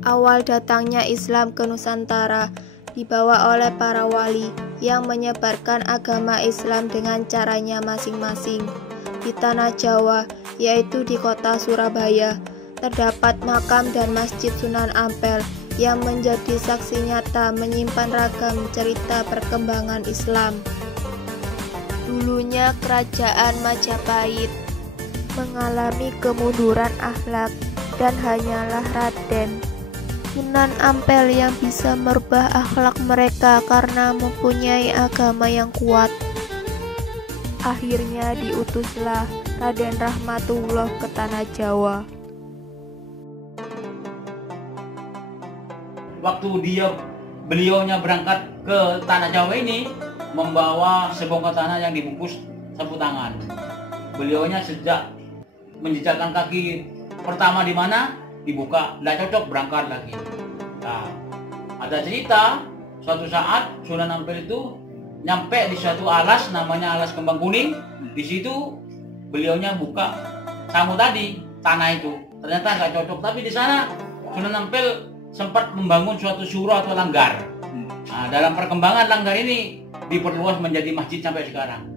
Awal datangnya Islam ke Nusantara dibawa oleh para wali yang menyebarkan agama Islam dengan caranya masing-masing. Di tanah Jawa, yaitu di kota Surabaya, terdapat makam dan Masjid Sunan Ampel yang menjadi saksi nyata menyimpan ragam cerita perkembangan Islam. Dulunya kerajaan Majapahit mengalami kemunduran akhlak dan hanyalah Raden Sunan Ampel yang bisa merubah akhlak mereka karena mempunyai agama yang kuat. Akhirnya diutuslah Raden Rahmatullah ke tanah Jawa. Waktu beliaunya berangkat ke tanah Jawa ini membawa sebongkah tanah yang dibungkus sapu tangan. Beliaunya sejak menjejakkan kaki pertama di mana dibuka, tidak cocok, berangkat lagi. Nah, ada cerita suatu saat Sunan Ampel itu nyampe di suatu alas namanya alas kembang kuning. Di situ beliaunya buka samu tadi, tanah itu ternyata nggak cocok, tapi di sana Sunan Ampel sempat membangun suatu surau atau langgar. Nah, dalam perkembangan langgar ini diperluas menjadi masjid sampai sekarang.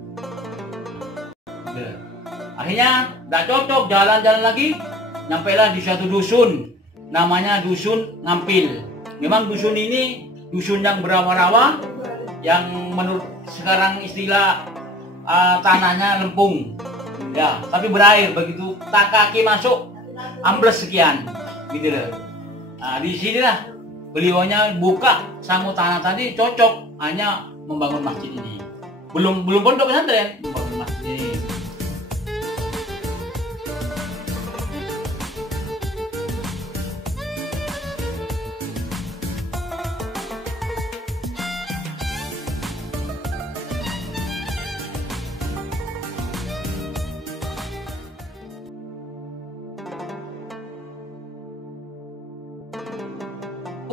Akhirnya tidak cocok, jalan-jalan lagi, nyampailah di suatu dusun namanya Dusun Ngampil. Memang dusun ini dusun yang berawa-rawa, yang menurut sekarang istilah tanahnya lempung, ya, tapi berair. Begitu tak kaki masuk ambles sekian, gitu loh. Nah, di sinilah beliaunya buka sangu tanah tadi, cocok, hanya membangun masjid ini. Belum pondok pesantren, membangun masjid ini.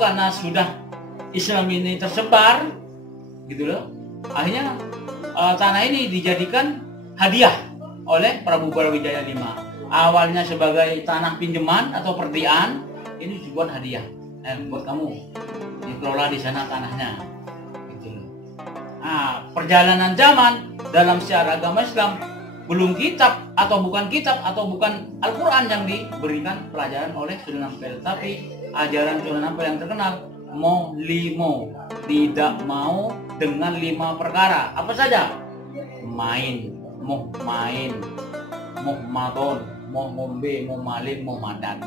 Karena sudah Islam ini tersebar, gitu loh, akhirnya tanah ini dijadikan hadiah oleh Prabu Brawijaya V. Awalnya sebagai tanah pinjaman atau perdiaan, ini dibuat hadiah. Buat kamu, dikelola di sana tanahnya, gitu loh. Nah, perjalanan zaman dalam syiar agama Islam, belum kitab atau bukan Al-Quran yang diberikan pelajaran oleh Sunan Ampel, tapi ajaran Sunan Ampel yang terkenal Molimo, tidak mau dengan 5 perkara. Apa saja? Main, moh madon, moh ngombe, moh maling, moh madan.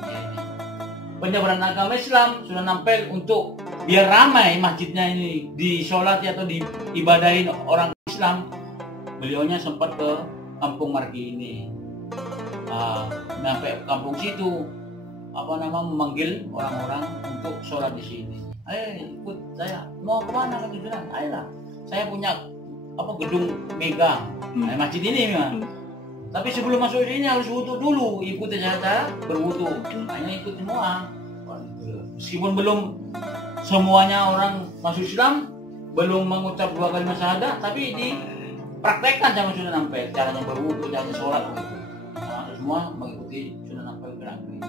Penyebaran agama Islam Sunan Ampel untuk biar ramai masjidnya ini, disolati atau diibadahin orang Islam. Beliaunya sempat ke Kampung Margi ini, sampai kampung situ memanggil orang-orang untuk sholat di sini. Ikut saya, mau kemana? Kami bilang, ayolah, saya punya gedung mega, masjid ini memang. Tapi sebelum masuk sini harus wudu dulu, ikuti cara berwudu. Hanya ikut semua. Meskipun belum semuanya orang masuk Islam, belum mengucap 2 kalimat syahadat, tapi dipraktekkan sama Sunan Ampel, caranya berwudu, caranya sholat begitu. Semua mengikuti Sunan Ampel gerak-gerik.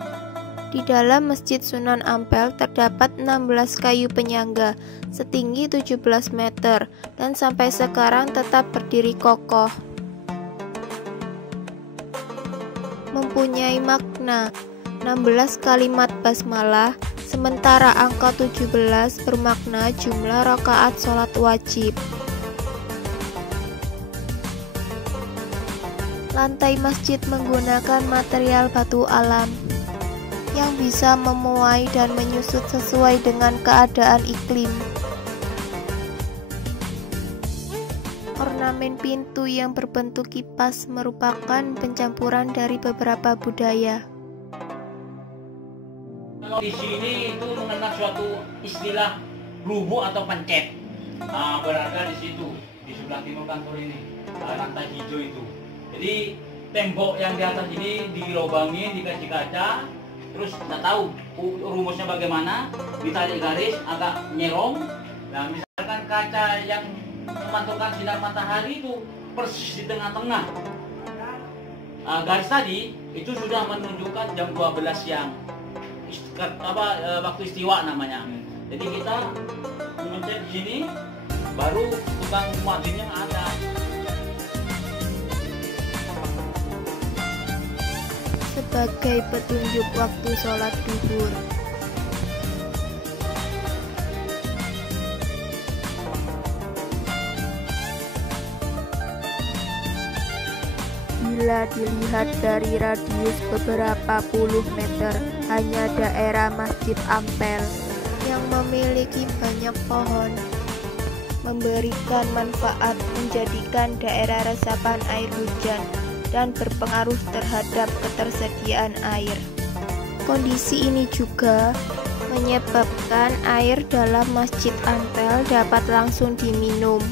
Di dalam Masjid Sunan Ampel terdapat 16 kayu penyangga setinggi 17 meter dan sampai sekarang tetap berdiri kokoh. Mempunyai makna 16 kalimat basmalah, sementara angka 17 bermakna jumlah rakaat sholat wajib. Lantai masjid menggunakan material batu alam yang bisa memuai dan menyusut sesuai dengan keadaan iklim. Ornamen pintu yang berbentuk kipas merupakan pencampuran dari beberapa budaya. Di sini itu mengenal suatu istilah lubuk atau pencet. Berada di situ, di sebelah timur kantor ini, lantai hijau itu. Jadi tembok yang di atas ini dilobangin, dikasih kaca. Terus tidak tahu rumusnya bagaimana, ditarik garis agak nyerong. Nah, misalkan kaca yang memantulkan sinar matahari itu persis di tengah-tengah. Garis tadi itu sudah menunjukkan jam 12 siang. waktu istiwa namanya. Jadi kita mencet di sini, baru tukang muadzinnya ada. Sebagai petunjuk waktu sholat duhur. Bila dilihat dari radius beberapa puluh meter, hanya daerah Masjid Ampel yang memiliki banyak pohon memberikan manfaat menjadikan daerah resapan air hujan dan berpengaruh terhadap ketersediaan air. Kondisi ini juga menyebabkan air dalam Masjid Ampel dapat langsung diminum.